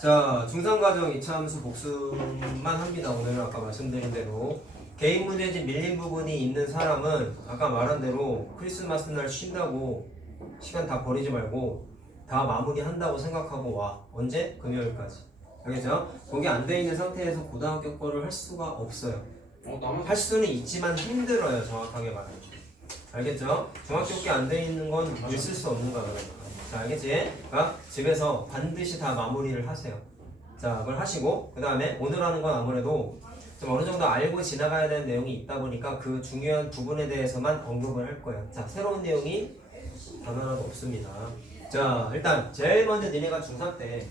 자, 중상과정 2차 함수 복습만 합니다. 오늘은 아까 말씀드린 대로 개인 문제집 밀린 부분이 있는 사람은 아까 말한 대로 크리스마스 날 쉰다고 시간 다 버리지 말고 다 마무리한다고 생각하고 와. 언제? 금요일까지. 알겠죠? 그게 안 돼 있는 상태에서 고등학교 거를 할 수가 없어요. 할 수는 있지만 힘들어요. 정확하게 말하면. 알겠죠? 중학교 게 안 돼 있는 건 있을 수 없는 거거든요. 자, 알겠지? 그러니까 집에서 반드시 다 마무리를 하세요. 자, 그걸 하시고 그 다음에 오늘 하는 건 아무래도 좀 어느 정도 알고 지나가야 되는 내용이 있다 보니까 그 중요한 부분에 대해서만 언급을 할 거예요. 자, 새로운 내용이 단 하나도 없습니다. 자, 일단 제일 먼저 니네가 중3 때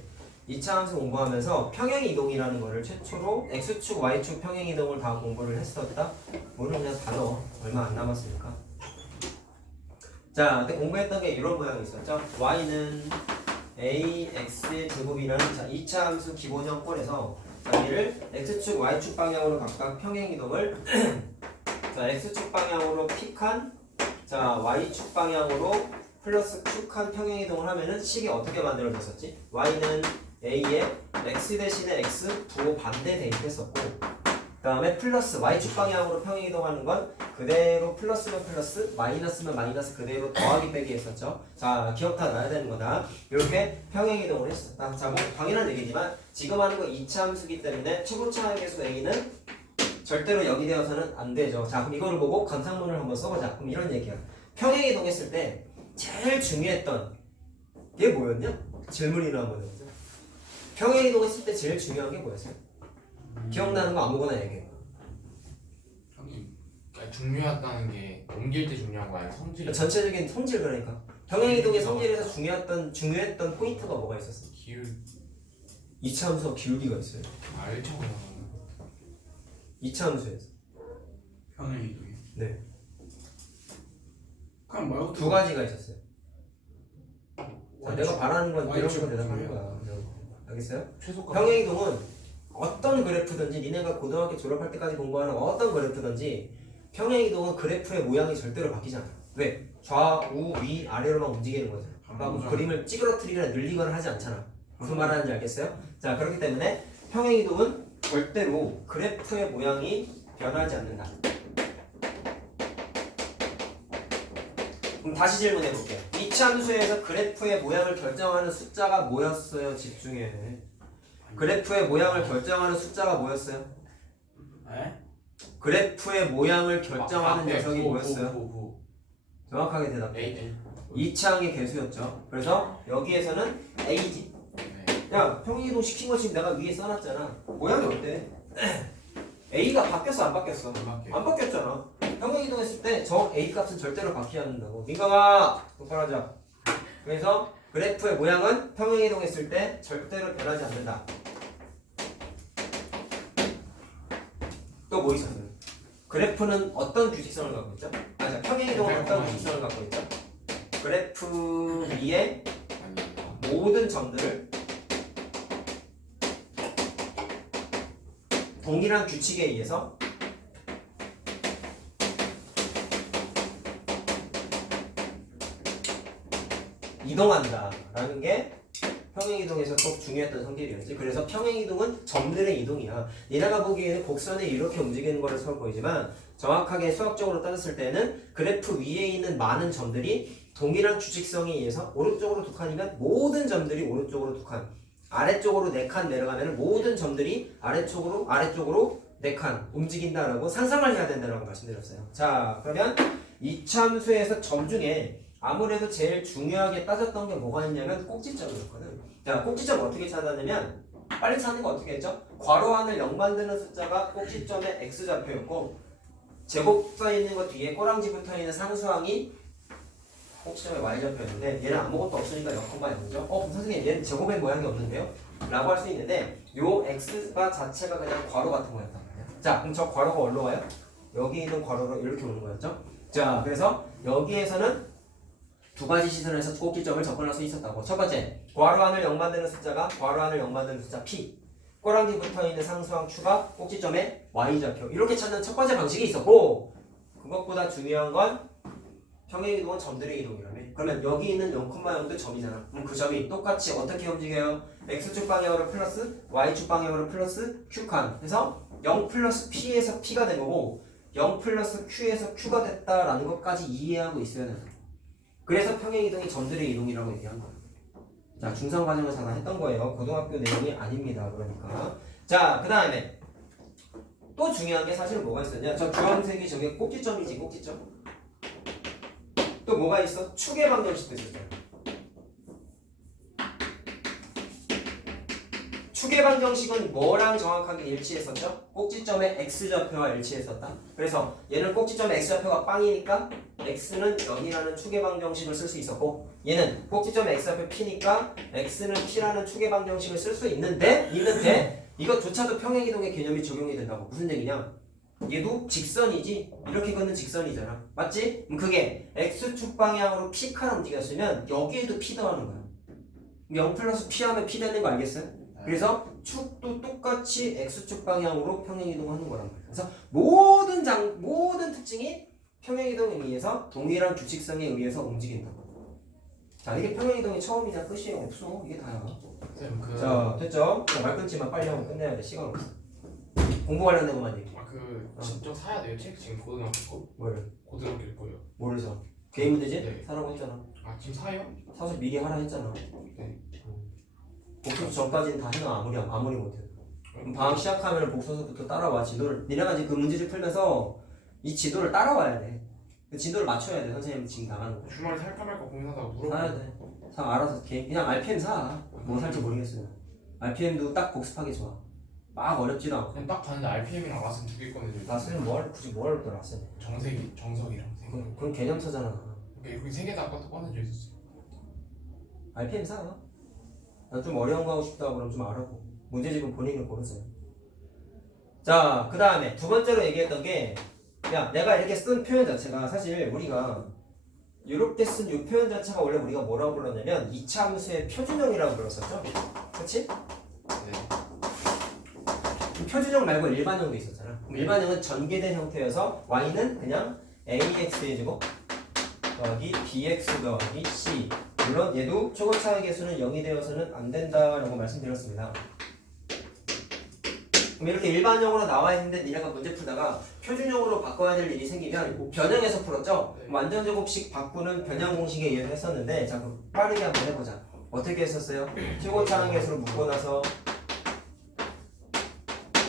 2차 함수 공부하면서 평행이동이라는 거를 최초로 X축, Y축 평행이동을 다 공부를 했었다? 오늘 그냥 다 넣어. 얼마 안 남았으니까. 자, 그때 공부했던 게 이런 모양이 있었죠. Y는 AX의 제곱이라는 자, 2차 함수 기본형 꼴에서 여기를 X축, Y축 방향으로 각각 평행이동을 자, X축 방향으로 P칸, 자, Y축 방향으로 플러스 Q칸 평행이동을 하면은 식이 어떻게 만들어졌었지? Y는 A에 X 대신에 X 부호 반대 대입했었고 그 다음에 플러스 Y축 방향으로 평행이동하는 건 그대로 플러스면 플러스 마이너스면 마이너스 그대로 더하기 빼기 했었죠. 자, 기억 다 나야 되는 거다. 이렇게 평행이동을 했었다. 자, 뭐 당연한 얘기지만 지금 하는 거 2차 함수기 때문에 최고차의 개수 A는 절대로 여기 되어서는 안 되죠. 자, 그럼 이거를 보고 감상문을 한번 써보자. 그럼 이런 얘기야. 평행이동 했을 때 제일 중요했던 게 뭐였냐? 질문이나 한번 해보자. 평행이동 했을 때 제일 중요한 게 뭐였어요? 기억나는 거 아무거나 얘기해. 그러니까 중요하다는 게 옮길 때 중요한 거 아니야? 성질. 전체적인 성질 그러니까. 평행이동의 성질에서 중요했던 포인트가 뭐가 있었어? 기울. 2차 함수가 기울기가 있어요. 알죠. 2차 함수에서. 평행이동이. 네. 그럼 말고 두 가지가 있었어요. 자, 내가 바라는 건 이런 거 대답하는 거야. 알겠어요? 최소값. 평행이동은 어떤 그래프든지 니네가 고등학교 졸업할 때까지 공부하는 어떤 그래프든지 평행이동은 그래프의 모양이 절대로 바뀌지 않아요. 왜? 좌우 위 아래로만 움직이는 거잖아. 그러니까 그림을 찌그러뜨리거나 늘리거나 하지 않잖아. 무슨 말하는지 알겠어요? 자, 그렇기 때문에 평행이동은 절대로 그래프의 모양이 변하지 않는다. 그럼 다시 질문해 볼게요. 2차 함수에서 그래프의 모양을 결정하는 숫자가 뭐였어요? 집중해. 그래프의 모양을 결정하는 숫자가 뭐였어요? 에? 그래프의 모양을 결정하는 녀석이 뭐였어요? 정확하게 대답해. A. 2차항의 개수였죠. 그래서 여기에서는 A지. 네. 야, 평행이동 시킨 거 지금 내가 위에 써놨잖아. 모양이 어때? A가 바뀌었어 안 바뀌었어? 안 바뀌었잖아. 평행이동 했을 때 저 A 값은 절대로 바뀌지 않는다고. 민감아 똑바로 하자. 그래서 그래프의 모양은 평행이동 했을 때 절대로 변하지 않는다. 또 뭐 있었어요? 그래프는 어떤 규칙성을 갖고 있죠? 자, 평행이동은 어떤 규칙성을 갖고 있죠? 그래프 위에 모든 점들을 동일한 규칙에 의해서 이동한다라는 게 평행이동에서 꼭 중요했던 성질이었지. 그래서 평행이동은 점들의 이동이야. 니네가 보기에는 곡선이 이렇게 움직이는 거를 서로 보이지만 정확하게 수학적으로 따졌을 때는 그래프 위에 있는 많은 점들이 동일한 규칙성에 의해서 오른쪽으로 두 칸이면 모든 점들이 오른쪽으로 두 칸, 아래쪽으로 네 칸 내려가면 모든 점들이 아래쪽으로 4칸 움직인다라고 상상을 해야 된다라고 말씀드렸어요. 자, 그러면 2차 함수에서 점 중에 아무래도 제일 중요하게 따졌던 게 뭐가 있냐면 꼭지점이었거든. 자, 꼭지점 어떻게 찾았냐면 빨리 찾는 거 어떻게 했죠? 괄호 안을 0 만드는 숫자가 꼭지점의 x좌표였고 제곱 써 있는 거 뒤에 꼬랑지 붙어 있는 상수항이 꼭지점의 y좌표였는데 얘는 아무것도 없으니까 0,0죠. 그럼 선생님 얘는 제곱의 모양이 없는데요? 라고 할 수 있는데 요 x가 자체가 그냥 괄호 같은 거였단 말이야. 자, 그럼 저 괄호가 어디로 가요? 여기 있는 괄호로 이렇게 오는 거였죠. 자, 그래서 여기에서는 두 가지 시선에서 꼭지점을 접근할 수 있었다고. 첫 번째, 괄호 안을 0 만드는 숫자가 괄호 안을 0 만드는 숫자 P, 꼬랑지 붙어있는 상수항 Q가 꼭지점의 Y좌표, 이렇게 찾는 첫 번째 방식이 있었고 그것보다 중요한 건 평행이동은 점들의 이동이라며. 그러면 여기 있는 0,0도 점이잖아. 그럼 그 점이 똑같이 어떻게 움직여요? x축 방향으로 플러스 y축 방향으로 플러스 q칸 해서 0 플러스 p에서 p가 된 거고 0 플러스 q에서 q가 됐다라는 것까지 이해하고 있어야 된다. 그래서 평행이동이 점들의 이동이라고 얘기한 거예요. 자, 중상 과정에서 다 했던 거예요. 고등학교 내용이 아닙니다. 그러니까. 자, 그 다음에 또 중요한 게 사실 뭐가 있었냐? 저 주황색이 저게 꼭지점이지, 꼭지점. 또 뭐가 있어? 축의 방정식도 있었잖아. 축의 방정식은 뭐랑 정확하게 일치했었죠? 꼭지점의 x좌표와 일치했었다. 그래서 얘는 꼭지점의 x좌표가 빵이니까 x는 0이라는 축의 방정식을 쓸 수 있었고 얘는 꼭지점의 x좌표 p니까 x는 p라는 축의 방정식을 쓸 수 있는데 이것조차도 평행이동의 개념이 적용이 된다고. 무슨 얘기냐? 얘도 직선이지 이렇게 걷는 직선이잖아. 맞지? 그럼 그게 x축 방향으로 p칸 움직였으면 여기에도 p 더하는 거야. 0 플러스 p 하면 p 되는 거 알겠어요? 그래서 축도 똑같이 x축 방향으로 평행이동하는 거란 말이야. 그래서 모든 특징이 평행이동에 의해서 동일한 규칙성에 의해서 움직인다고. 자, 이게 평행이동이 처음이자 끝이에요. 없어. 이게 다야. 쌤, 자, 됐죠? 자, 말 끊지만 빨리 하고 끝내야 돼. 시간 없어. 공부 관련된 것만 얘기해. 직접 사야 돼요? 책 지금 고등학교 거? 뭐를? 고등학교 거요. 뭐를 사? 개인 문제지? 네. 사라고 했잖아. 아, 지금 사요? 사서 미리 하라 했잖아. 네. 복수 전까지는 다 해놔. 아무리 못해. 그럼 방학 시작하면 복수서부터 따라와. 지도를. 니네가 이제 그 문제집 풀면서 이 지도를 따라와야 돼. 그 지도를 맞춰야 돼. 선생님 지금 나가는 거. 주말에 살까 말까 고민하다가 물어보고. 사야 돼. 사 알아서 그냥 RPM 사. 뭐 살지 모르겠어요. RPM도 딱 복습하기 좋아. 막 어렵지도 않고. 그냥 딱 봤는데 RPM이랑 라슨 두 개 꺼내줘. 라스는 굳이 뭐 할 때 라스는? 정석이랑 생. 그건 개념서잖아. 여기 세 개 다 꺼내져 있었어. RPM 사. 난 좀 어려운 거 하고 싶다 그러면 좀 알아보. 문제집은 본인이 고르세요. 자, 그 다음에 두 번째로 얘기했던 게, 야, 내가 이렇게 쓴 표현 자체가 사실 우리가 이렇게 쓴 이 표현 자체가 원래 우리가 뭐라고 불렀냐면 2차 함수의 표준형이라고 불렀었죠. 그렇지? 네. 표준형 말고 일반형도 있었잖아. 그럼 일반형은 전개된 형태여서 y는 그냥 ax의 제곱 더하기 bx 더하기 c. 물론 얘도 초고차의 개수는 0이 되어서는 안 된다라고 말씀드렸습니다. 그럼 이렇게 일반형으로 나와 있는데 니네가 문제 풀다가 표준형으로 바꿔야 될 일이 생기면 변형해서 풀었죠? 네. 완전제곱식 바꾸는 변형 공식에 의해서 했었는데 자, 그럼 빠르게 한번 해보자. 어떻게 했었어요? 최고차의 개수를 묶고 나서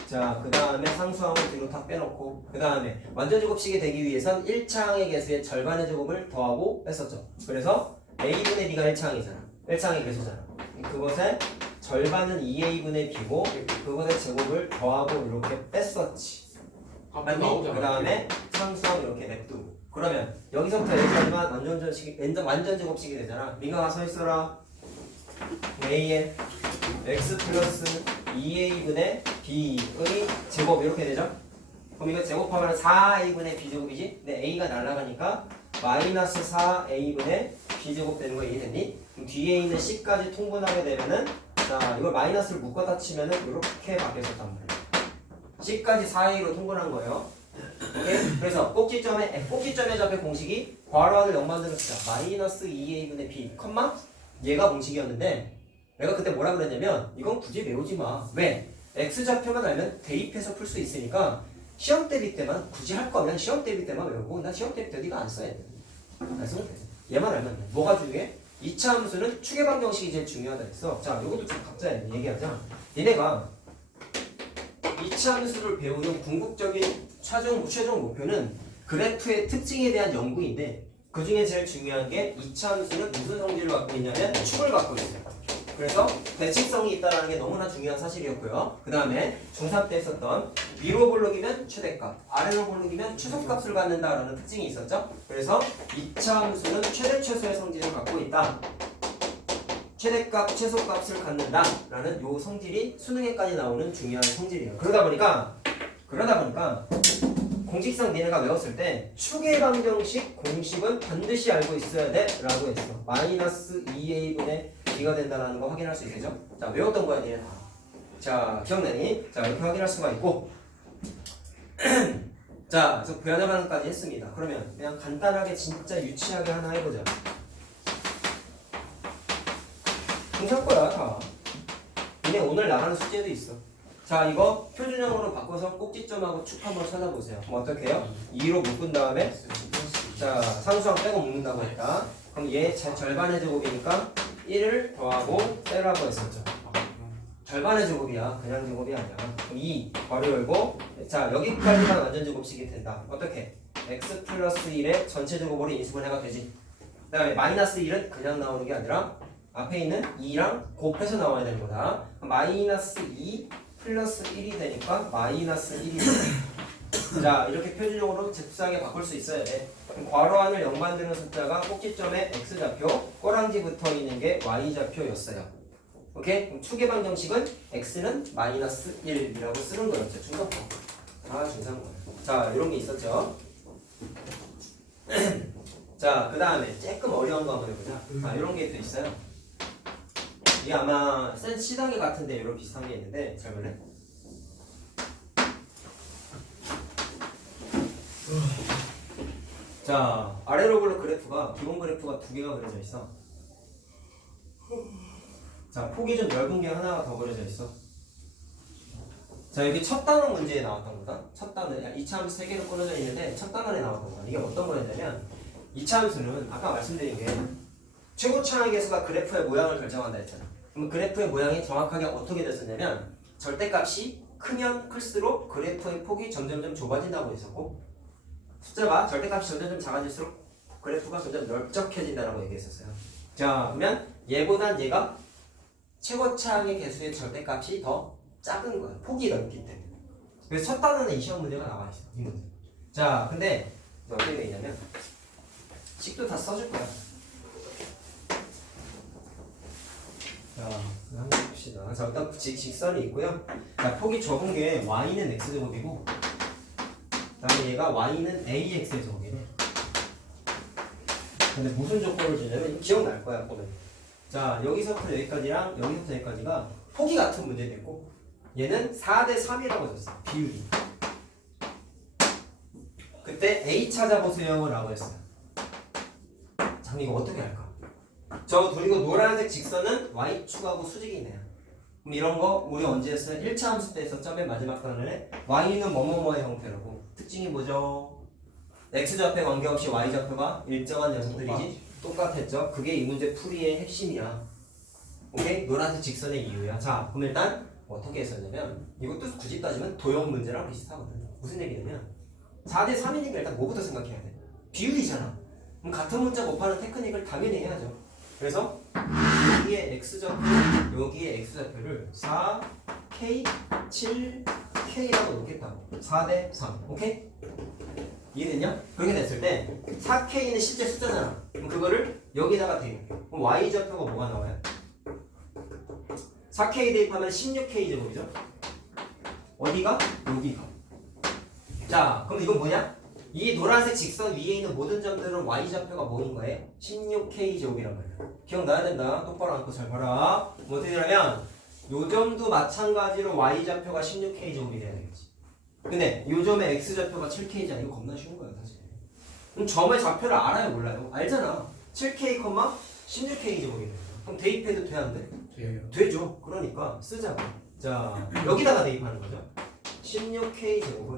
자, 그 다음에 상수항을 뒤로 다 빼놓고 그 다음에 완전제곱식이 되기 위해선 1차항의 개수의 절반의 제곱을 더하고 뺐었죠. 그래서 a분의 b가 1차항이잖아. 1차항의 개수잖아. 그것의 절반은 2a분의 b고 그것의 제곱을 더하고 이렇게 뺐었지. 맞니? 그 다음에 상수항 이렇게 냅두고 그러면 여기서부터 여기까지만 완전제곱식이 되잖아. 민가가 서있어라. a의 x 플러스 2a분의 b의 제곱 이렇게 되죠? 그럼 이거 제곱하면 4a분의 b제곱이지? 근데 a가 날아가니까 마이너스 4a분의 b제곱 되는 거 이해됐니? 그럼 뒤에 있는 c까지 통분하게 되면은 자 이걸 마이너스를 묶어다 치면은 이렇게 바뀌었단 말이야. c까지 4a로 통분한 거예요. 오케이? 그래서 꼭지점의 좌표 공식이 괄호하늘 0 만들었자 마이너스 2a분의 b 컴마 얘가 공식이었는데 내가 그때 뭐라 그랬냐면 이건 굳이 외우지 마. 왜? x좌표만 알면 대입해서 풀 수 있으니까 시험 대비 때만 굳이 할 거면 시험 대비 때만 외우고 나 시험 대비 때 네가 안 써야 돼. 안 써도 돼. 얘만 알면 돼. 뭐가 중요해? 2차 함수는 축의 방정식이 제일 중요하다 했어. 자, 이것도 좀 각자 얘기하자. 얘네가 2차 함수를 배우는 궁극적인 최종 목표는 그래프의 특징에 대한 연구인데 그 중에 제일 중요한 게 2차 함수는 무슨 성질을 갖고 있냐면 축을 갖고 있어요. 그래서 대칭성이 있다는 게 너무나 중요한 사실이었고요. 그 다음에 중3 때 했었던 위로 볼록이면 최대값, 아래로 볼록이면 최소값을 갖는다라는 특징이 있었죠. 그래서 2차 함수는 최대 최소의 성질을 갖고 있다. 최대값, 최소값을 갖는다라는 요 성질이 수능에까지 나오는 중요한 성질이에요. 그러다 보니까 공식상 니네가 외웠을 때 축의 방정식 공식은 반드시 알고 있어야 돼 라고 했어. 마이너스 2a분의 b가 된다는 거 확인할 수 있겠죠? 자, 외웠던 거야 니네 다. 자, 기억나니? 자, 이렇게 확인할 수가 있고 자, 그래서 변화 반응까지 했습니다. 그러면 그냥 간단하게 진짜 유치하게 하나 해보자. 중상 거야 다. 니네 오늘 나가는 숙제도 있어. 자, 이거 표준형으로 바꿔서 꼭지점하고 축 한번 찾아보세요. 그럼 어떻게 해요? 2로 묶은 다음에 자, 상수항 빼고 묶는다고 했다. 그럼 얘 절반의 제곱이니까 1을 더하고 빼라고 했었죠. 절반의 제곱이야. 그냥 제곱이 아니야. 그럼 2 괄호 열고 자, 여기까지만 완전 제곱식이 된다. 어떻게? x 플러스 1의 전체 제곱으로 인수분 해가 되지. 그 다음에 마이너스 1은 그냥 나오는 게 아니라 앞에 있는 2랑 곱해서 나와야 되는 거다. 그럼 마이너스 2 플러스 1이 되니까 마이너스 1이 돼. 자, 이렇게 표준형으로 잽싸게 바꿀 수 있어야 돼. 그럼 괄호 안을 0 만드는 숫자가 꼭지점에 x좌표, 꼬랑지 붙어 있는 게 y좌표였어요. 오케이? 그럼 추계방 정식은 x는 마이너스 1이라고 쓰는 거였죠. 중간고. 다 중상고. 자, 이런 게 있었죠. 자, 그 다음에 조금 어려운 거 한번 해보자. 아, 이런 게 또 있어요. 이게 아마 센 시당이 같은데 이런 비슷한 게 있는데 잘 볼래? 자, 아래로 볼래 그래프가 기본 그래프가 두 개가 그려져 있어. 자, 폭이 좀 넓은 게 하나가 더 그려져 있어. 자, 여기 첫 단원 문제에 나왔던 거다. 첫 단원, 2차 함수 3개로 꾸려져 있는데 첫 단원에 나왔던 거다. 이게 어떤 거였냐면 2차 함수는 아까 말씀드린 게 최고차항의 개수가 그래프의 모양을 결정한다 했잖아. 그럼 그래프의 모양이 정확하게 어떻게 됐었냐면 절대값이 크면 클수록 그래프의 폭이 점점점 좁아진다고 했었고 숫자가 절대값이 점점점 작아질수록 그래프가 점점 넓적해진다고 얘기했었어요. 자, 그러면 얘보단 얘가 최고차항의 개수의 절대값이 더 작은 거야. 폭이 넓기 때문에. 그래서 첫 단원에 이 시험 문제가 나와 있어. 이 문제. 자, 근데 어떻게 돼 있냐면 식도 다 써줄 거야. 자, 한번 봅시다. 자, 일단 직선이 있고요. 자, 폭이 좁은 게 y는 x제곱이고 그다음에 얘가 y는 ax의 제곱이네. 근데 무슨 조건을 주냐면 기억날 거야, 보면. 자, 여기서부터 여기까지랑 여기서부터 여기까지가 폭이 같은 문제됐고 얘는 4대 3이라고 줬어. 비율이. 그때 a 찾아보세요 라고 했어요. 자, 이거 어떻게 할까? 저 그리고 노란색 직선은 y축하고 수직이네요. 그럼 이런 거 우리 언제 했어요? 1차 함수 때 했었죠? 맨 마지막 단원에 y는 뭐뭐뭐의 형태라고. 특징이 뭐죠? x좌표 관계없이 y좌표가 일정한 녀석들이지 똑같았죠? 그게 이 문제 풀이의 핵심이야. 오케이? 노란색 직선의 이유야. 자, 그럼 일단 어떻게 했었냐면 이것도 굳이 따지면 도형 문제랑 비슷하거든. 무슨 얘기냐면 4대 3이니까 일단 뭐부터 생각해야 돼? 비율이잖아. 그럼 같은 문자 곱하는 테크닉을 당연히 해야죠. 그래서 여기에 x좌표, 여기에 x좌표를 4k, 7k라고 놓겠다고. 4대 3. 오케이? 이해됐냐? 그렇게 됐을 때 4k는 실제 숫자잖아. 그럼 그거를 여기다가 대입해. 그럼 y좌표가 뭐가 나와요? 4k 대입하면 16k 제곱이죠? 어디가? 여기가. 자, 그럼 이건 뭐냐? 이 노란색 직선 위에 있는 모든 점들은 y좌표가 뭐인 거예요? 16k 제곱이란 말이야. 기억나야 된다. 똑바로 앉고 잘 봐라. 뭐 어떻게 되냐면 요 점도 마찬가지로 y좌표가 16k 제곱이 돼야 되겠지. 근데 요 점의 x좌표가 7k잖아. 이거 겁나 쉬운 거야 사실. 그럼 점의 좌표를 알아요 몰라요? 알잖아. 7k, 16k 제곱이 돼. 그럼 대입해도 돼 안 돼? 돼요. 되죠. 그러니까 쓰자고. 자, 여기다가 대입하는 거죠. 16k 제곱은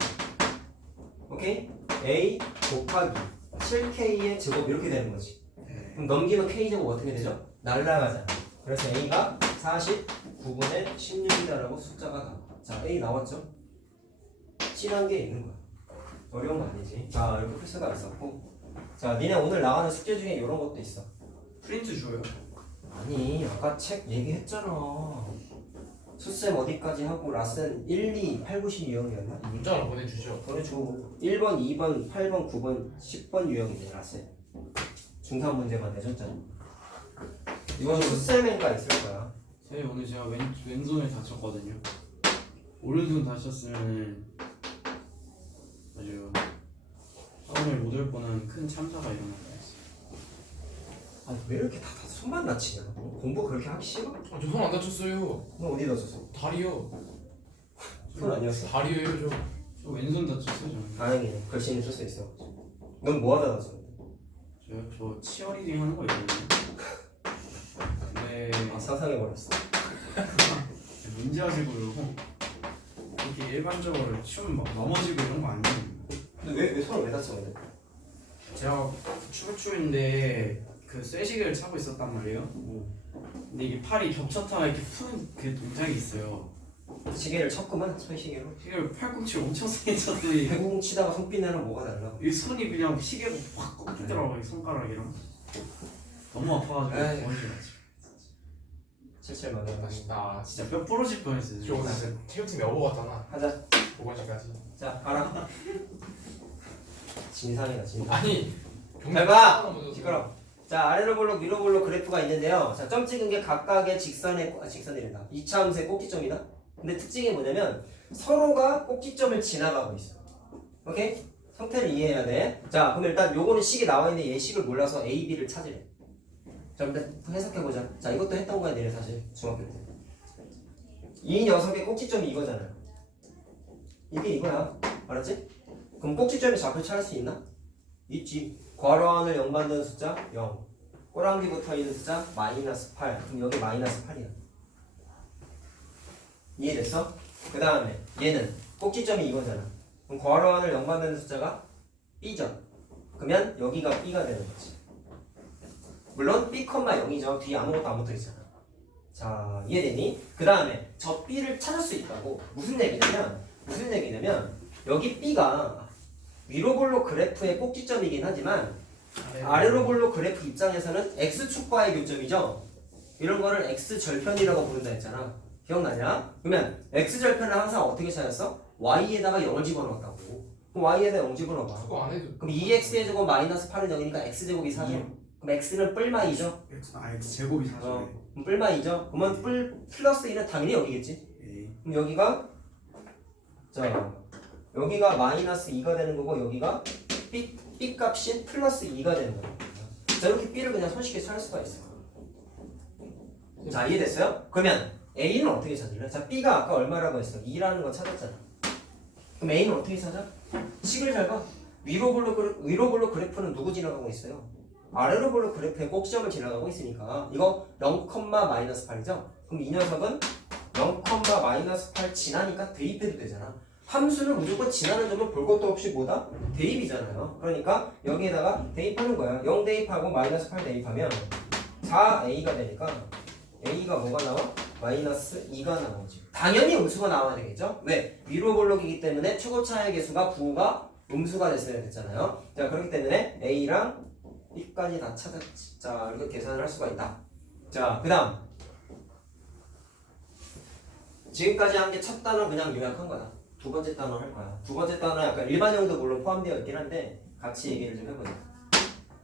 오케이? a 곱하기 7k의 제곱 이렇게 되는 거지. 그럼 넘기면 k 제곱 어떻게 되죠? 날라가잖아. 그래서 a가 49분의 16이다라고 숫자가 나와. 자, a 나왔죠? C라는 게 있는 거야. 어려운 거 아니지. 자, 이렇게 풀 수가 있었고. 자, 니네 오늘 나가는 숙제 중에 이런 것도 있어. 프린트 줘요. 아니, 아까 책 얘기했잖아. 수쌤 어디까지 하고 라센 1, 2, 8, 90 유형이었나? 문자로 보내주죠. 보내줘. 1번, 2번, 8번, 9번, 10번 유형이네 라센. 중간 문제만 내줬잖아. 이건 수쌤인가 있을 거야. 선생님 오늘 제가 왼손을 다쳤거든요. 오른손 다쳤으면 아주 처음에 못 올 뻔한 큰 참사가 일어날 뻔했어요. 아, 왜 이렇게 다 손만 다치냐? 공부 그렇게 하기 싫어? 저 손 안 다쳤어요. 너 어디 다쳤어? 다리요. 손 아니었어? 다리예요 저. 저 왼손 다쳤어요. 저는. 다행이네. 글씨는 쓸 수 있어. 넌 뭐 하다 다쳤는데? 저 치어리딩 하는 거 있거든요. 근데 아, 상상해버렸어. 문제 하시고요. 이렇게 일반적으로 춤 막 넘어지고 이런 거 아니에요. 근데 왜 손을 왜 다쳐 근데? 제가 춤을 추는데 그 쇠시계를 차고 있었단 말이에요. 근데 이게 팔이 겹쳤다가 이렇게 푸는 그 동작이 있어요. 시계를 쳤구만 손시계로. 시계를 팔꿈치 엄청 세게 쳤더니 배공 치다가 손빛나는 뭐가 달라? 이 손이 그냥 시계로 확 꺾이더라고요. 이 손가락이랑. 너무 아파가지고 에이. 머리가 지금. 77만 원. 맛있다. 진짜 뼈 부러질 뻔했어요. 저 오늘 진짜 체육팀 여보 같잖아. 하자. 5번째까지. 자 가라. 진상이다 진상. 아니. 잘 봐! 시끄러. 자 아래로 볼록 위로 볼록 그래프가 있는데요. 자 점 찍은 게 각각의 직선이란다. 2차함수의 꼭지점이다. 근데 특징이 뭐냐면 서로가 꼭지점을 지나가고 있어. 오케이? 형태를 이해해야 돼. 자 그럼 일단 요거는 식이 나와 있는데 얘 식을 몰라서 A, B를 찾으래. 자 일단 해석해보자. 자 이것도 했던 거야 내일 사실 중학교 때. 이 녀석의 꼭지점이 이거잖아요. 이게 이거야. 알았지? 그럼 꼭지점의 좌표 찾을 수 있나? 있지. 괄호 안을 0 만드는 숫자 0. 꼬랑지 붙어 있는 숫자 마이너스 8. 그럼 여기 마이너스 8이야. 이해됐어? 그 다음에 얘는 꼭지점이 이거잖아. 그럼 괄호 안을 0 만드는 숫자가 B죠. 그러면 여기가 B가 되는 거지. 물론 B, 0이죠. 뒤에 아무것도 안 붙어 있잖아. 자 이해되니? 그 다음에 저 B를 찾을 수 있다고. 무슨 얘기냐면 여기 B가 위로 볼록 그래프의 꼭지점이긴 하지만 아래로 볼록 그래프 입장에서는 X축과의 교점이죠. 이런 거를 X절편이라고 부른다 했잖아. 기억나냐? 그러면 X절편을 항상 어떻게 찾았어? Y에다가 0을 집어넣었다고. 그럼 Y에다 0 집어넣어봐. 그거 안 해도. 그럼 2X의 제곱 마이너스 8은 0이니까 X제곱이 4죠. 그럼 X는 뿔마이죠? X 제곱이 4죠. 그럼 뿔마이죠? 그러면 뿔 플러스 1은 당연히 여기겠지? 예. 그럼 여기가 자 여기가 마이너스 2가 되는 거고 여기가 B 값인 플러스 2가 되는 거예요. 자 이렇게 B를 그냥 손쉽게 찾을 수가 있어. 자 이해됐어요? 그러면 A는 어떻게 찾을래? 자 B가 아까 얼마라고 했어? 2라는 거 찾았잖아. 그럼 A는 어떻게 찾아? 식을 잘 봐. 위로 볼록 그래프는 누구 지나가고 있어요? 아래로 볼록 그래프의 꼭지점을 지나가고 있으니까 이거 0, 마이너스 8이죠? 그럼 이 녀석은 0, 마이너스 8 지나니까 대입해도 되잖아. 함수는 무조건 지나는 점은 볼 것도 없이 뭐다? 대입이잖아요. 그러니까 여기에다가 대입하는 거야. 0 대입하고 마이너스 8 대입하면 4A가 되니까 A가 뭐가 나와? 마이너스 2가 나오지. 당연히 음수가 나와야 되겠죠? 왜? 위로 볼록이기 때문에 최고차의 개수가 9가 음수가 됐어야 됐잖아요. 자 그렇기 때문에 A랑 B까지 다 찾았지. 자 이렇게 계산을 할 수가 있다. 자 그 다음 지금까지 한 게 첫 단어 그냥 요약한 거야. 두 번째 단어 할 거야. 두 번째 단어 약간 일반형도 물론 포함되어 있긴 한데 같이 얘기를 좀 해보자.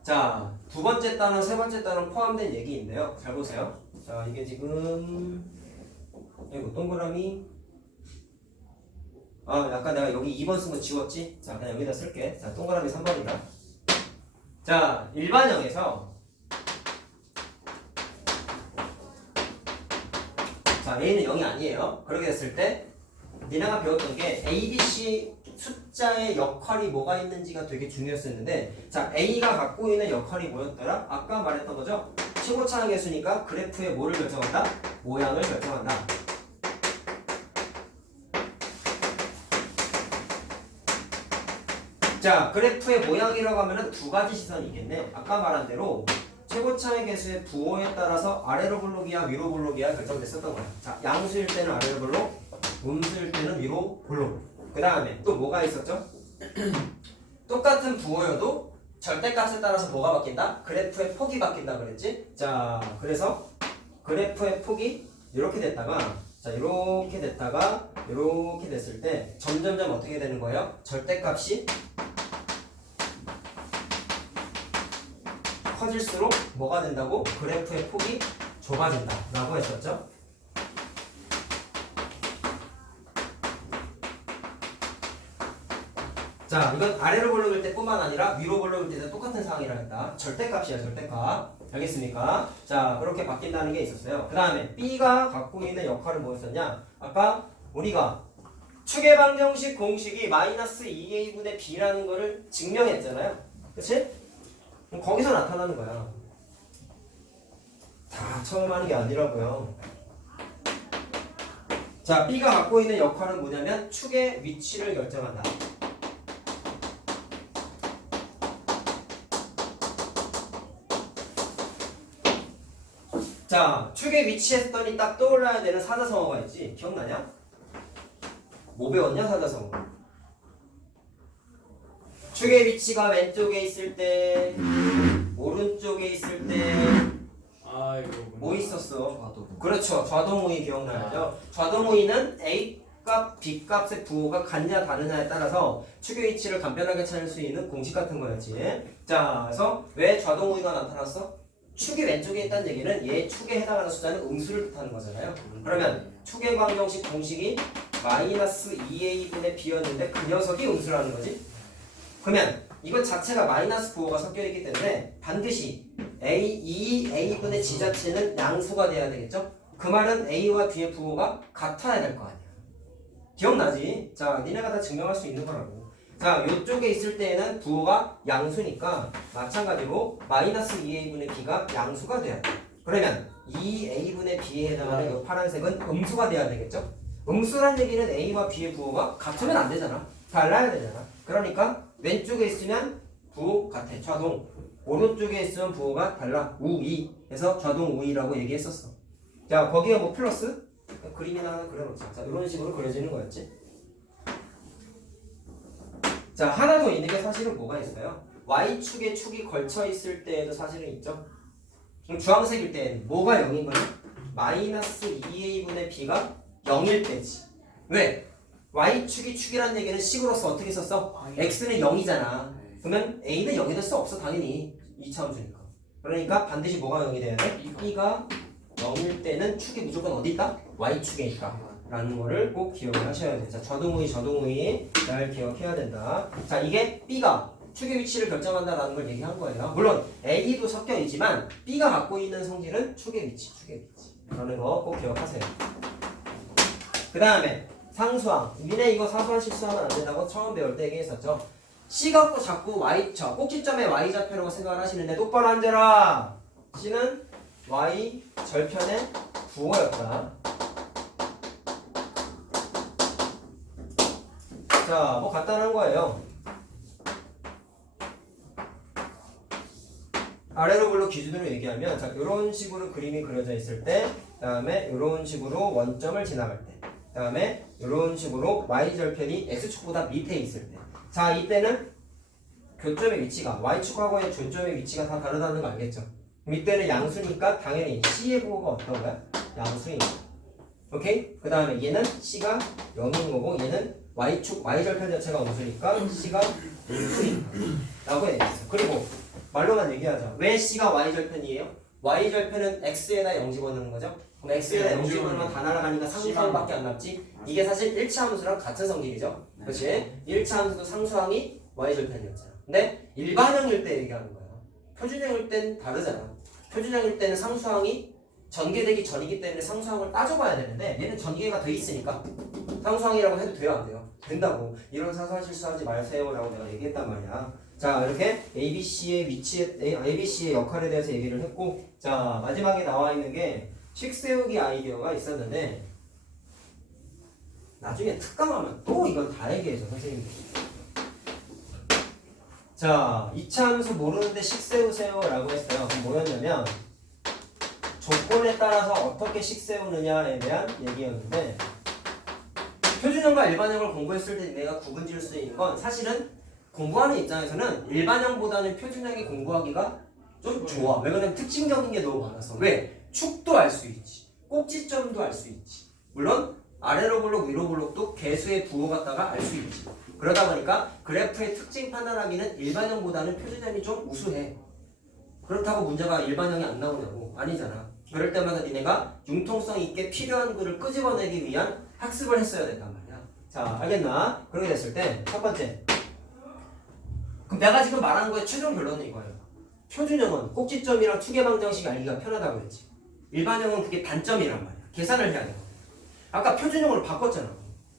자, 두 번째 단어, 세 번째 단어 포함된 얘기인데요. 잘 보세요. 자, 이게 지금 이거 동그라미 약간 내가 여기 2번 쓴 거 지웠지? 자, 그냥 여기다 쓸게. 자, 동그라미 3번이다. 자, 일반형에서 자, A는 0이 아니에요. 그렇게 됐을 때 니네가 배웠던 게 A, B, C 숫자의 역할이 뭐가 있는지가 되게 중요했었는데 자 A가 갖고 있는 역할이 뭐였더라? 아까 말했던 거죠? 최고차항 개수니까 그래프의 뭐를 결정한다? 모양을 결정한다. 자 그래프의 모양이라고 하면 두 가지 시선이 있겠네. 아까 말한 대로 최고차의 개수의 부호에 따라서 아래로 볼록이야 위로 볼록이야 결정됐었던 거야. 자 양수일 때는 아래로 볼록, 음수일 때는 위로 볼록. 그 다음에 또 뭐가 있었죠? 똑같은 부호여도 절대값에 따라서 뭐가 바뀐다? 그래프의 폭이 바뀐다 그랬지? 자 그래서 그래프의 폭이 이렇게 됐다가 자 이렇게 됐다가 이렇게 됐을 때 점점점 어떻게 되는 거예요? 절대값이 커질수록 뭐가 된다고? 그래프의 폭이 좁아진다 라고 했었죠? 자 이건 아래로 볼록일 때 뿐만 아니라 위로 볼록일 때도 똑같은 상황이라 했다. 절대값이야 절대값. 알겠습니까? 자 그렇게 바뀐다는 게 있었어요. 그 다음에 B가 갖고 있는 역할은 뭐였었냐? 아까 우리가 추계방정식 공식이 마이너스 2a분의 b라는 거를 증명했잖아요. 그치? 그럼 거기서 나타나는 거야. 다 처음 하는 게 아니라고요. 자, B가 갖고 있는 역할은 뭐냐면 축의 위치를 결정한다. 자, 축에 위치했더니 딱 떠올라야 되는 사자성어가 있지. 기억나냐? 뭐 배웠냐, 사자성어? 축의 위치가 왼쪽에 있을 때, 오른쪽에 있을 때, 아 이거 뭐 있었어? 저도 그렇죠. 좌동우위 기억나죠? 좌동우위는 A 값, B 값의 부호가 같냐 다르냐에 따라서 축의 위치를 간편하게 찾을 수 있는 공식 같은 거였지. 자, 그래서 왜 좌동우위가 나타났어? 축이 왼쪽에 있다는 얘기는 얘 축에 해당하는 숫자는 음수를 뜻하는 거잖아요. 그러면 축의 방정식 공식이 마이너스 2a분의 b였는데 그 녀석이 음수라는 거지. 그러면 이것 자체가 마이너스 부호가 섞여 있기 때문에 반드시 이 a분의 g 자체는 양수가 돼야 되겠죠. 그 말은 a와 b의 부호가 같아야 될 거 아니야. 기억나지? 자, 니네가 다 증명할 수 있는 거라고. 자, 요쪽에 있을 때에는 부호가 양수니까 마찬가지로 마이너스 2a분의 b가 양수가 돼야 돼. 그러면 2a분의 b에 해당하는 이 파란색은 음수가 돼야 되겠죠? 음수란 얘기는 a와 b의 부호가 같으면 안 되잖아. 달라야 되잖아. 그러니까 왼쪽에 있으면 부호 같아. 좌동. 오른쪽에 있으면 부호가 달라. 우이. 해서 좌동 우이라고 얘기했었어. 자, 거기에 뭐 플러스? 그림이나 하나 그려놓자. 자, 이런 식으로 그려지는 거였지. 자, 하나 더 있는 게 사실은 뭐가 있어요? Y축에 축이 걸쳐 있을 때에도 사실은 있죠. 그럼 주황색일 땐 뭐가 0인 거냐? 마이너스 2a분의 b가 0일 때지. 왜? Y축이 축이라는 얘기는 식으로서 어떻게 썼어? x는 0이잖아. 그러면 a는 0이 될 수 없어 당연히. 2차함수니까. 그러니까 반드시 뭐가 0이 돼야 돼? b가 0일 때는 축이 무조건 어디 있다? Y축에 있다. 라는 거를 꼭 기억을 하셔야 돼요. 자, 좌동우위 잘 기억해야 된다. 자, 이게 B가 축의 위치를 결정한다라는 걸 얘기한 거예요. 물론 A도 섞여 있지만 B가 갖고 있는 성질은 축의 위치. 라는 거 꼭 기억하세요. 그 다음에 상수항. 니네 이거 사소한 실수하면 안 된다고 처음 배울 때 얘기했었죠. C 갖고 자꾸 Y, 꼭지점에 Y 좌표라고 생각을 하시는데 똑바로 앉아라. C는 Y 절편의 부호였다. 자, 뭐 간단한 거예요. 아래로 블록 기준으로 얘기하면, 자, 이런 식으로 그림이 그려져 있을 때, 그다음에 이런 식으로 원점을 지나갈 때, 그다음에 이런 식으로 y-절편이 x축보다 밑에 있을 때, 자, 이때는 교점의 위치가 y축하고의 교점의 위치가 다 다르다는 거 알겠죠? 이때는 양수니까 당연히 c의 부호가 어떤 거야? 양수인 거야. 오케이? 그 다음에 얘는 c가 0인 거고 얘는 y축, y절편 자체가 음수니까 c가 음수니까 라고 얘기했어. 그리고 말로만 얘기하자. 왜 c가 y절편이에요? y절편은 x에다 0 집어넣는 거죠? 그럼 x에다 0 집어넣으면 다 날아가니까 상수항밖에 안 남지? 이게 사실 1차 함수랑 같은 성질이죠? 그렇지? 1차 함수도 상수항이 y절편이었잖아. 근데 일반형일 때 얘기하는 거야. 표준형일 땐 다르잖아. 표준형일 때는 상수항이 전개되기 전이기 때문에 상수항을 따져봐야 되는데 얘는 전개가 돼 있으니까 상수항이라고 해도 돼요 안 돼요? 된다고. 이런 사소한 실수하지 마세요 라고 내가 얘기했단 말이야. 자, 이렇게 ABC의 ABC의 역할에 대해서 얘기를 했고, 자, 마지막에 나와 있는 게 식 세우기 아이디어가 있었는데 나중에 특강하면 또 이걸 다 얘기해줘 선생님들이. 자, 2차 함수 모르는데 식 세우세요 라고 했어요. 그럼 뭐였냐면 조건에 따라서 어떻게 식 세우느냐에 대한 얘기였는데, 표준형과 일반형을 공부했을 때 내가 구분 지을 수 있는 건 사실은 공부하는 입장에서는 일반형보다는 표준형이 공부하기가 좀 좋아. 왜 그러냐면 특징적인 게 너무 많아서. 왜? 축도 알 수 있지. 꼭지점도 알 수 있지. 물론 아래로 블록 위로 블록도 개수의 부호 갖다가 알 수 있지. 그러다 보니까 그래프의 특징 판단하기는 일반형보다는 표준형이 좀 우수해. 그렇다고 문제가 일반형이 안 나오냐고. 아니잖아. 그럴 때마다 니네가 융통성 있게 필요한 글을 끄집어내기 위한 학습을 했어야 된단 말이야. 자, 알겠나? 그렇게 됐을 때 첫 번째, 그럼 내가 지금 말한 거의 최종 결론은 이거예요. 표준형은 꼭지점이랑 투개 방정식이 알기가 편하다고 했지. 일반형은 그게 단점이란 말이야. 계산을 해야 돼. 아까 표준형으로 바꿨잖아.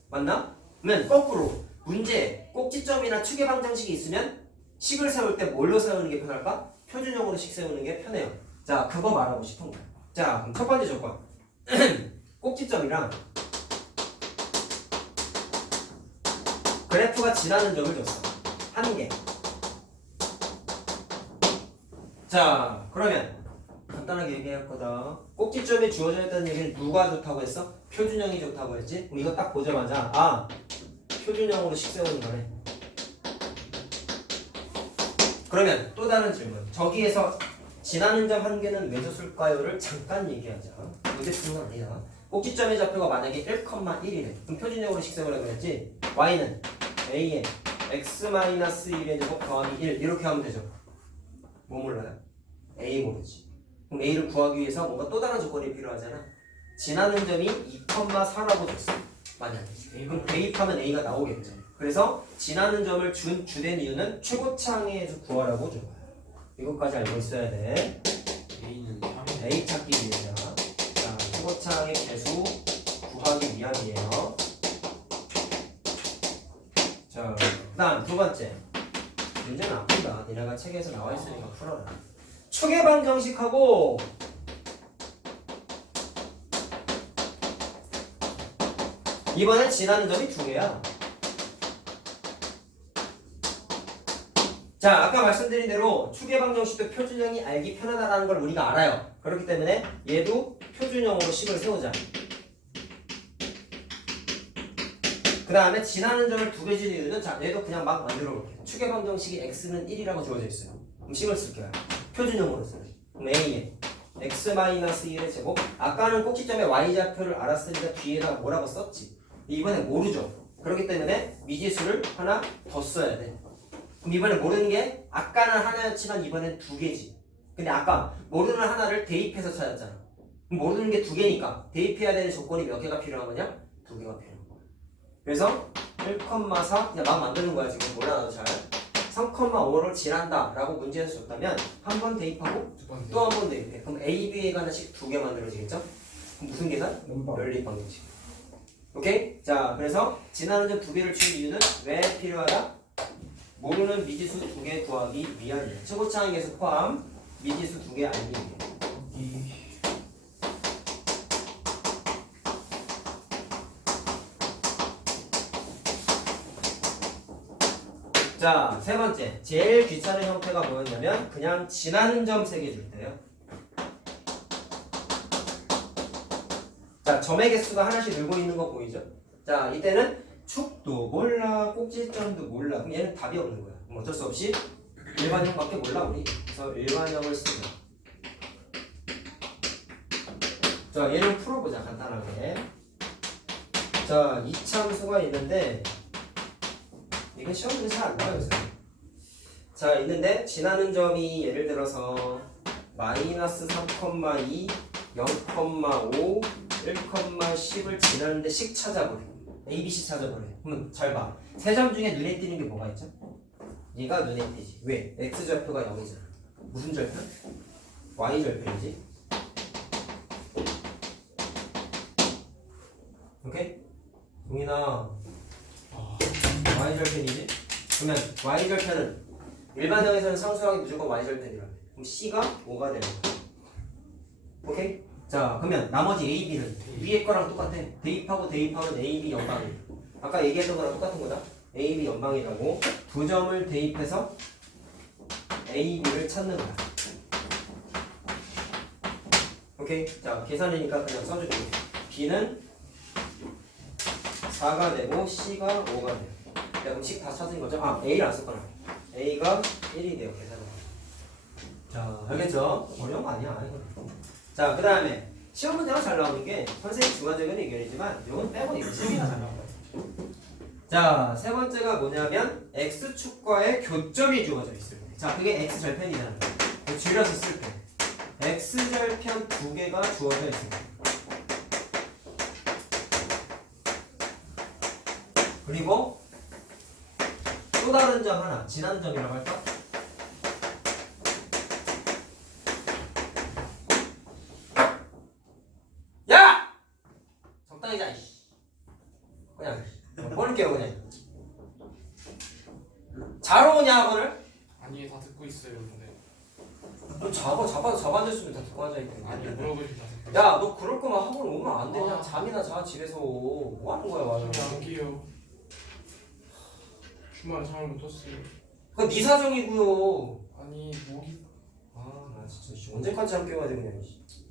맞나? 그러면 거꾸로 문제에 꼭지점이나 투개 방정식이 있으면 식을 세울 때 뭘로 세우는 게 편할까? 표준형으로 식 세우는 게 편해요. 자, 그거 말하고 싶은 거야. 자, 그럼 첫 번째 조건. 꼭지점이랑 그래프가 지나는 점을 줬어. 한 개. 자, 그러면 간단하게 얘기할 거다. 꼭지점이 주어져 있다는 얘기는 누가 좋다고 했어? 표준형이 좋다고 했지? 그럼 이거 딱 보자마자 아, 표준형으로 식 세우는 거네. 그러면 또 다른 질문. 저기에서 지나는 점 한 개는 왜 줬을까요?를 잠깐 얘기하자. 문제 푸는 건 아니다. 꼭지점의 좌표가 만약에 1,1이래. 그럼 표준형으로 식 세우라고 그랬지? y는 a에 x-1의 제곱 더하기 1 이렇게 하면 되죠. 뭐 몰라요? a 모르지. 그럼 a를 구하기 위해서 뭔가 또 다른 조건이 필요하잖아. 지나는 점이 2,4라고 줬어. 만약에. 그럼 대입하면 a가 나오겠죠. 그래서 지나는 점을 준 주된 이유는 최고차항에서 구하라고 준 거야. 이것까지 알고 있어야 돼. A는 3. A 찾기 위해서. 자, 최고차항의 개수 구하기 위함이에요. 자, 그다음 두 번째. 문제는 안 푼다. 니네가 책에서 나와 있으니까 풀어라. 축의 방정식하고 이번에 지나는 점이 두 개야. 자, 아까 말씀드린 대로 축의 방정식도 표준형이 알기 편하다는 걸 우리가 알아요. 그렇기 때문에 얘도 표준형으로 식을 세우자. 그 다음에 지나는 점을 두 개 준 이유는 자, 얘도 그냥 막 만들어 볼게요. 축의 방정식이 x는 1이라고 주어져 있어요. 그럼 식을 쓸게요. 표준형으로 써요. 그럼 a에 x-1의 제곱. 아까는 꼭지점의 y좌표를 알았으니까 뒤에다 뭐라고 썼지. 이번에 모르죠. 그렇기 때문에 미지수를 하나 더 써야 돼. 그럼 이번에 모르는 게 아까는 하나였지만 이번엔 두 개지. 근데 아까 모르는 하나를 대입해서 찾았잖아. 그럼 모르는 게 두 개니까 대입해야 되는 조건이 몇 개가 필요한 거냐? 두 개가 필요한 거야. 그래서 1,4 그냥 막 만드는 거야. 지금 몰라 나도 잘. 3,5를 지난다 라고 문제에서 줬다면 한 번 대입하고 두 번째. 또 한 번 대입해. 그럼 A, B에 관한 식 두 개 만들어지겠죠? 그럼 무슨 계산? 연립 방정식. 오케이? 자, 그래서 지나는 점 두 개를 준 이유는 왜 필요하다? 모르는 미지수 두 개 구하기 위함이에요. 최고차항 계수 포함 미지수 두 개 알기 위해. 자, 세 번째. 제일 귀찮은 형태가 뭐였냐면 그냥 지나는 점 세 개 줄 때요. 자, 점의 개수가 하나씩 늘고 있는 거 보이죠? 자, 이때는 축도 몰라, 꼭지점도 몰라. 그럼 얘는 답이 없는 거야. 그럼 어쩔 수 없이 일반형밖에 몰라 우리. 그래서 일반형을 쓰자. 자, 얘를 풀어보자 간단하게. 자, 이참수가 있는데 이건 시험 문제 잘 안 나와요. 자, 있는데 지나는 점이 예를 들어서 마이너스 3,2, 0,5, 1,10을 지나는데 식 찾아버려. ABC 찾아버려. 그러면 잘 봐. 세 점 중에 눈에 띄는 게 뭐가 있죠? 얘가 눈에 띄지. 왜? X절표가 0이잖아. 무슨 절표? Y절표이지. 오케이? 동인아 Y절편이지? 그러면 Y절편은 일반형에서는 상수항이 무조건 Y절편이라며. 그럼 C가 5가 되는 거야. 오케이? 자, 그러면 나머지 A, B는 위에 거랑 똑같아. 대입하고 대입하면 A, B 연방이야. 아까 얘기했던 거랑 똑같은 거다. A, B 연방이라고 두 점을 대입해서 A, B를 찾는 거야. 오케이? 자, 계산이니까 그냥 써줄게. B는 4가 되고 C가 5가 돼요. 그럼 식 다 찾은 거죠? 아, A를 안 썼구나. A가 1이 돼요. 계산은. 자, 알겠죠? 어려운 거 아니야. 자, 그 다음에 시험 문제가 잘 나오는 게 선생님 주관적인 의견이지만 이건 빼고 이거 세 개가 잘 나와요. 자, 세 번째가 뭐냐면 X축과의 교점이 주어져 있어요. 자, 그게 X절편이잖아요. 줄여서 쓸 때 X절편 두 개가 주어져 있습니다. 그리고 또 다른 점 하나, 지나는 점이라고 할까? 야! 적당히 자, 이씨. 그냥 버릴게요, 그냥. 잘 오냐, 학원을? 아니 다 듣고 있어요. 근데 너 잡아줬으면 다 듣고 앉아있고. 아니 물어보시면 다 듣고 있어요. 야, 너 그럴 거면 학원 오면 안 돼. 그냥 잠이나 자, 집에서. 뭐 하는 거야, 와서. 안 끼요. 큐만 상으로 떴어요. 그건 네 사정이고요. 아니 목이 아, 나 진짜 씨, 언제까지 함께 가야 돼 그냥. 씨.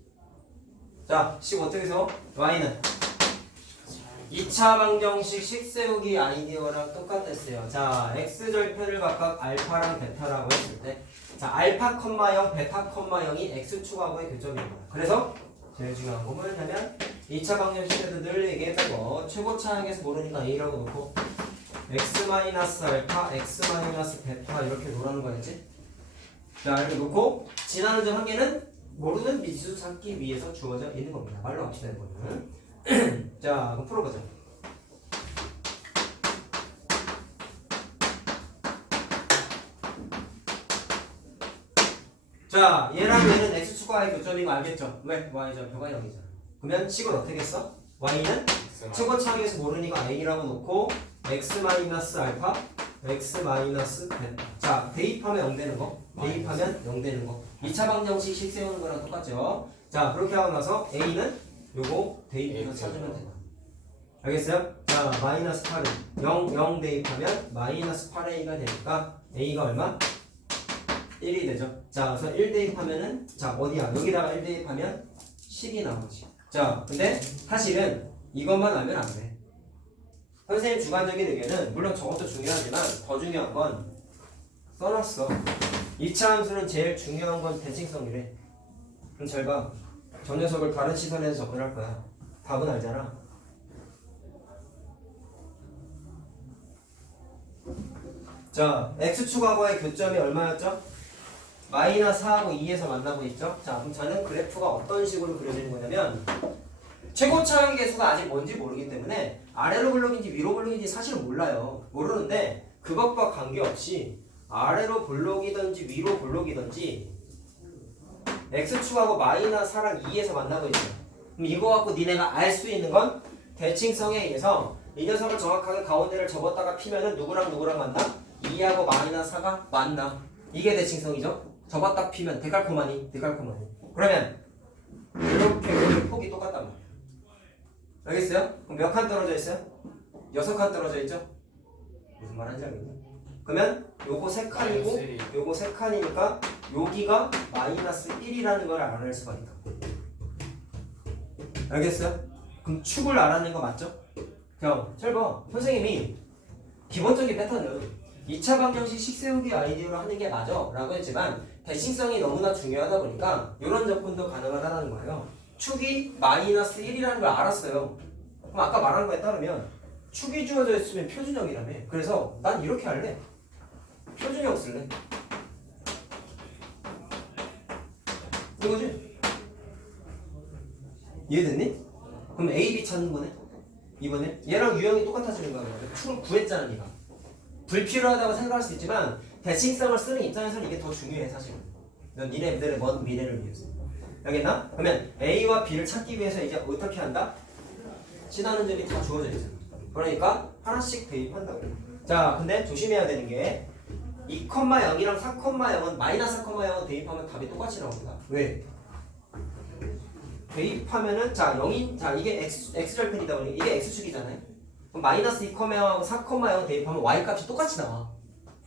자, 15쪽에서 y는 2차 방정식 식세우기 아이디어랑 똑같았어요. 자, x절편을 각각 알파랑 베타라고 했을 때, 자, 알파, 0, 베타, 0이 x축하고의 교점입니다. 그래서 제일 중요한 건 뭐냐면 2차 방정식 때도 늘 얘기했던 거 최고차항에서 모르니까 a라고 놓고 x-알파, x-베타 이렇게 놓으라는 거였지. 자, 이렇게 놓고 지나는 점 한 개는 모르는 미수 찾기 위해서 주어져 있는 겁니다. 말로 합시다 이거는. 자, 그럼 풀어보자. 자, 얘랑 얘는 x축과의 교점인 거 알겠죠? 왜? y절표가 0이잖아. 그러면 식을 어떻게 써? y는 최고차항에서 모르니까 a라고 놓고 x-알파, x-베타. 자, 대입하면 0 되는 거, 대입하면 0 되는 거. 2차 방정식 식 세우는 거랑 똑같죠? 자, 그렇게 하고 나서 a는 요거 대입해서 찾으면 된다. 알겠어요? 자, 마이너스 8은 0 대입하면 마이너스 8a가 되니까 a가 얼마? 1이 되죠. 자, 그래서 1 대입하면은, 자, 어디야? 여기다가 1 대입하면 10이 나오지. 자, 근데 사실은 이것만 알면 안 돼. 선생님 주관적인 의견은 물론 저것도 중요하지만 더 중요한 건 써놨어. 2차 함수는 제일 중요한 건 대칭성이래. 그럼 잘 봐. 저 녀석을 다른 시선에서 접근할 거야. 답은 알잖아. 자, x축하고의 교점이 얼마였죠? 마이너스 4하고 2에서 만나고 있죠? 자, 그럼 저는 그래프가 어떤 식으로 그려지는 거냐면 최고차항 계수가 아직 뭔지 모르기 때문에 아래로 블록인지 위로 블록인지 사실은 몰라요. 모르는데 그것과 관계없이 아래로 블록이든지 위로 블록이든지 x축하고 마이너스 4랑 2에서 만나고 있어요. 그럼 이거 갖고 니네가 알 수 있는 건 대칭성에 의해서 이 녀석을 정확하게 가운데를 접었다가 피면은 누구랑 누구랑 만나? 2하고 마이너스 4가 만나. 이게 대칭성이죠. 접었다 피면 데칼코마니. 그러면 이렇게 폭이 똑같단 말이에요. 알겠어요? 그럼 몇 칸 떨어져 있어요? 6칸 떨어져 있죠? 무슨 말 하는지 알겠니? 그러면 요거 3칸이고 요거 3칸이니까 여기가 마이너스 1이라는 걸 알아낼 수가 있다. 알겠어요? 그럼 축을 알아낸 거 맞죠? 형, 잘 봐. 선생님이 기본적인 패턴은 2차 방정식 식세우기 아이디어로 하는 게 맞아 라고 했지만 대칭성이 너무나 중요하다 보니까 이런 접근도 가능하다는 거예요. 축이 마이너스 1이라는 걸 알았어요. 그럼 아까 말한 거에 따르면 축이 주어져 있으면 표준형이라며. 그래서 난 이렇게 할래. 표준형 쓸래. 이거지? 이해됐니? 그럼 A, B 찾는 거네. 이번에 얘랑 유형이 똑같아지는 거야. 축을 구했잖아 니가. 불필요하다고 생각할 수 있지만 대칭성을 쓰는 입장에서는 이게 더 중요해 사실은. 넌 니네들의 먼 미래를 위해서. 알겠나? 그러면 A와 B를 찾기 위해서 이제 어떻게 한다? 지나는 점이 다 주어져 있잖아. 그러니까 하나씩 대입한다고. 자, 근데 조심해야 되는 게 2,0이랑 4,0은 마이너스 4,0은 대입하면 답이 똑같이 나옵니다. 왜? 대입하면은 자 0인 자 이게 x절편이다 보니까 이게 x축이잖아요. 그럼 마이너스 2,0하고 4,0 대입하면 y 값이 똑같이 나와.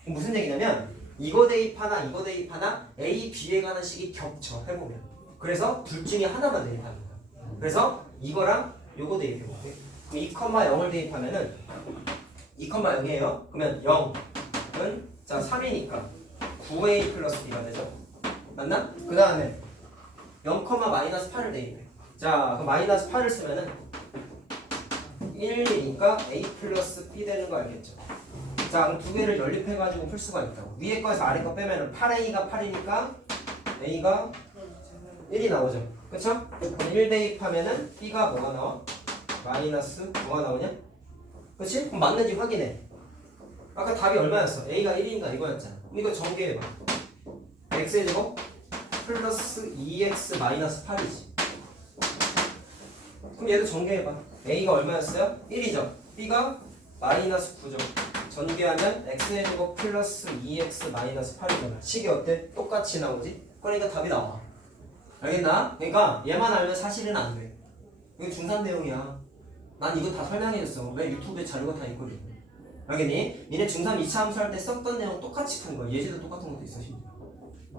그럼 무슨 얘기냐면 이거 대입하나 이거 대입하나 a, b에 관한 식이 겹쳐 해보면. 그래서 둘 중에 하나만 대입합니다. 그래서 이거랑 요거 대입해볼게. 그럼 2,0을 대입하면은 2,0이에요. 그러면 0은 자 3이니까 9a 플러스 b가 되죠. 맞나? 그 다음에 0, 마이너스 8을 대입해. 자, 그럼 마이너스 8을 쓰면은 1이니까 a 플러스 b 되는 거 알겠죠? 자, 그럼 두 개를 연립해가지고 풀 수가 있다고. 위에 거에서 아래 거 빼면은 8a가 8이니까 a가 1이 나오죠. 그쵸? 그럼 1 대입하면은 b가 뭐가 나와? 마이너스 뭐가 나오냐? 그치? 그럼 맞는지 확인해. 아까 답이 얼마였어? a가 1인가 이거였잖아. 그럼 이거 전개해봐. x의 제곱 플러스 2x 마이너스 8이지. 그럼 얘도 전개해봐. a가 얼마였어요? 1이죠. b가 마이너스 9죠. 전개하면 x의 제곱 플러스 2x 마이너스 8이잖아. 식이 어때? 똑같이 나오지? 그러니까 답이 나와. 알겠나? 그러니까 얘만 알면 사실은 안 돼. 이거 중3 내용이야. 난 이거 다 설명해줬어. 왜 유튜브에 자료가 다 있거든. 알겠니? 니네 중3 2차 함수 할 때 썼던 내용 똑같이 푼 거야. 예제도 똑같은 것도 있어 심지어.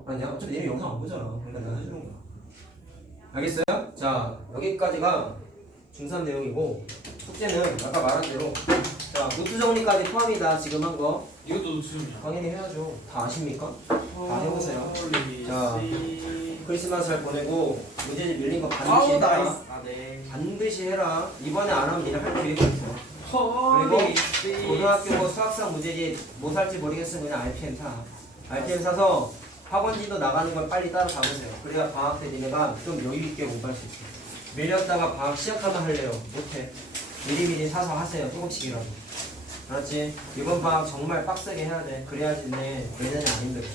아니야? 어차피 니네 영상 안 보잖아. 그러니까 내가 해주는 거야. 알겠어요? 자, 여기까지가 중3 내용이고 숙제는 아까 말한 대로 자, 노트 정리까지 포함이다. 지금 한 거 이것도 수준이야. 당연히 해야죠. 다 아십니까? 다 해보세요. 자, 크리스마스 잘 보내고 문제집 밀린 거 반드시 해라. 네. 반드시 해라. 이번에 안 하면 니네 할 기회가 있어. 그리고 고등학교 뭐 수학상 문제집 뭐 살지 모르겠으면 그냥 RPM 사. RPM 사서 학원지도 나가는 걸 빨리 따라 잡으세요. 그래야 방학 때 니네가 좀 여유 있게 공부할 수 있어. 밀렸다가 방학 시작하면 할래요. 못해. 미리미리 사서 하세요. 조금씩이라도. 알았지? 이번 방학 정말 빡세게 해야 돼. 그래야지 내 내년이 안 힘들어.